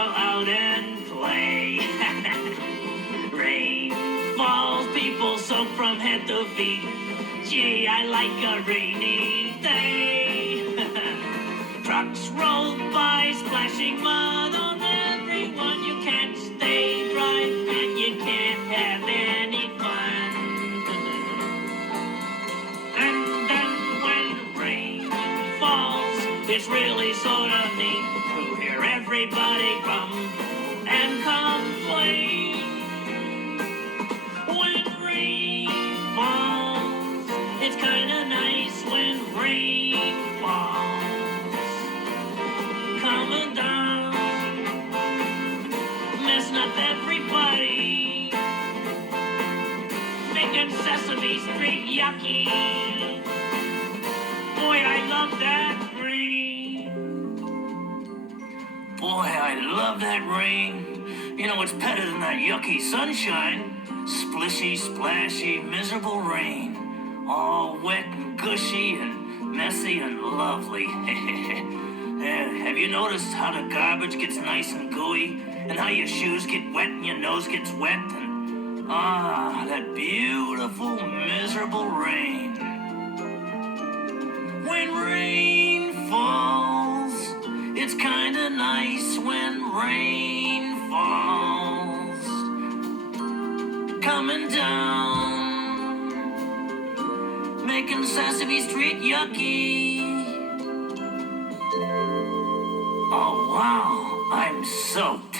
out and play. Rain falls, people soak from head to feet. Gee, I like a rainy day. Trucks roll by, splashing mud on everyone. You can't stay dry and you can't have any fun. And then when rain falls, it's really sort of neat to hear everybody grumble and complain. When rain falls, it's kinda nice when rain falls. Coming down, messing up everybody, making Sesame Street yucky. Boy, I love that rain. Boy, I love that rain. You know, it's better than that yucky sunshine. Splishy, splashy, miserable rain. All wet and gushy and messy and lovely. Have you noticed how the garbage gets nice and gooey? And how your shoes get wet and your nose gets wet? And that beautiful, miserable rain. When rain falls, it's kinda nice when rain falls. Coming down, making Sesame Street yucky. Oh, wow, I'm soaked.